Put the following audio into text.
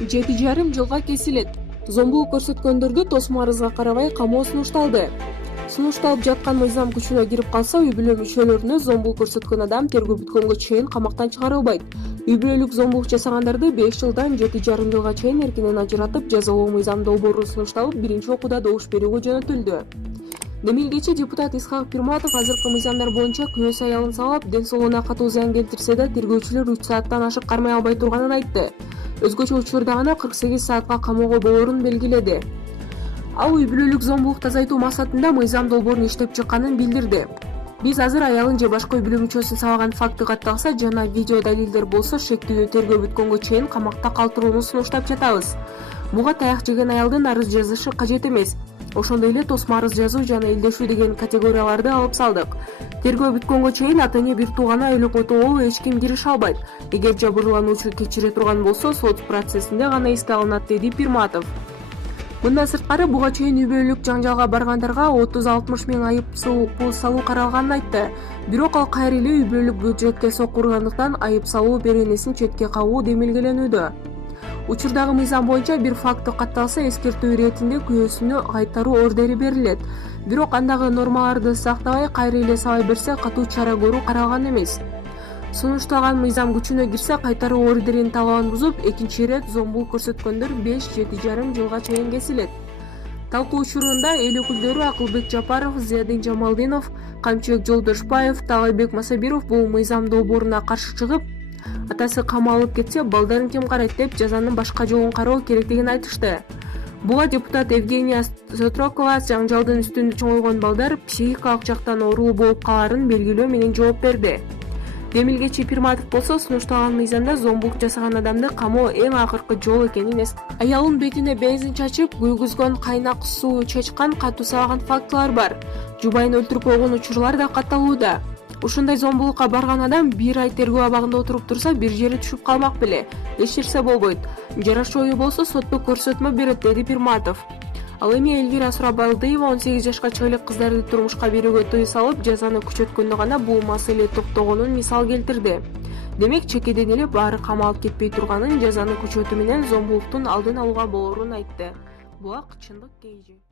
7,5 жылга кесилет. Зомбулук көрсөткөндөргө тосмо арызга карабай камоо сунушталды. Сунушталып жаткан мыйзам күчүнө кирип калса, үй бүлө мүчөлөрүнө зомбулук көрсөткөн адам тергөө бүткөнгө чейин камактан чыгарылбайт. Үй бүлөлүк зомбулук жасагандарды 5 жылдан 7,5 жылга чейин эркинен ажыратып, жазалоо мыйзам долбоору сунушталып, биринчи окууда добуш берүүгө жөнөтүлдү. Демилгечи депутат Исхак Пирматов азыркы мыйзамдар боюнча күнөөс аялын сабап, ден соолугуна катуу зыян келтирсе да, тергөөчүлөр 3 сааттан ашык кармай албай турганын айтты. Өзгөчө учурда гана 48 саатка камоого болоорун белгиледи. Ал үй бүлөлүк зомбулукту азайтуу максатында мыйзам долбоорун иштеп чыкканын билдирди. Биз азыр аялын же башка үй бүлө мүчөсүн сабаган факты катталса жана видео далилдер болсо шектүүнү тергөө бүткөнгө чейин камакта калтырууну сунуштап жатабыз. Буга таяк жеген аялдын арыз жазышы кажет эмес. Ошондой эле тосмо арыз жазуу жана илдешүү деген категорияларды алып салдык. Тергөө бүткөнгө чейин ата-эне бир туугана өлүк отоого эч ким кирише албайт. Эгер жабырлануучу кечире турган болсо, сот процессинде гана эске алынат, деди Пирматов. Мындан сырткары буга чейин үй бүлөлүк жаңжалга баргандарга 30-60 миң айып пул салуу каралганын айтты. Бирок ал кайра эле үй бүлөлүк бюджетке сокку ургандыктан айып салуу беренесин четке кагуу демилгеленүүдө. Учурдагы мыйзам боюнча бир факты катталса, эскертүү иретинде күнөөсүнө кайтаруу ордери берилет. Бирок андагы нормаларды сактабай, кайра эле сабай берсе, катуу чара көрүү каралган эмес. Сунушталган мыйзам күчүнө кирсе, кайтаруу ордеринин талабын бузуп, экинчи ирет зомбулук көрсөткөндөр 5-7,5 жылга чейин кесилет. Талкуу учурунда эл өкүлдөрү Акылбек Жапаров, Зиядин Жамалдинов, Камчыбек Жолдошбаев, Таалайбек Масабиров бул мыйзам долбооруна каршы чыгып, атасы камалып кетсе, балдарын ким карайт деп жазанын башка жолун кароо керектигин айтышты. Буга депутат Евгения Сотрокова жаңжалдын үстүндө чоңойгон балдар психикалык жактан оорулуу болуп каларын белгилөө менен жооп берди. Демилгечи Пирматов болсо сунушталган мыйзамда зомбулук жасаган адамды камоо эң акыркы жол экенин эскертти. Аялын бетине бензин чачып, күйгүзгөн, кайнак суу чачкан, катуу сабаган фактылар бар. Жубайын өлтүрүп койгон учурлар да катталууда. Ушундай зомбулукка барган адам 1 ай тергөө абагында отуруп турса, бир жери түшүп калмак беле. Эч нерсе болбойт. Жараша ою болсо сотто көрсөтмө берет, деди Пирматов. Ал эми Элвира Сурабалдыева 18 жашка чоң эле кыздарды турмушка берүүгө тыюу салып, жазаны күчөткөндө гана бул маселе токтогонун мисал келтирди. Демек, чекеден эле баары камалып кетпей турганын, жазаны күчөтүү менен зомбулуктун алдын алууга болоорун айтты. Буга чындык KG.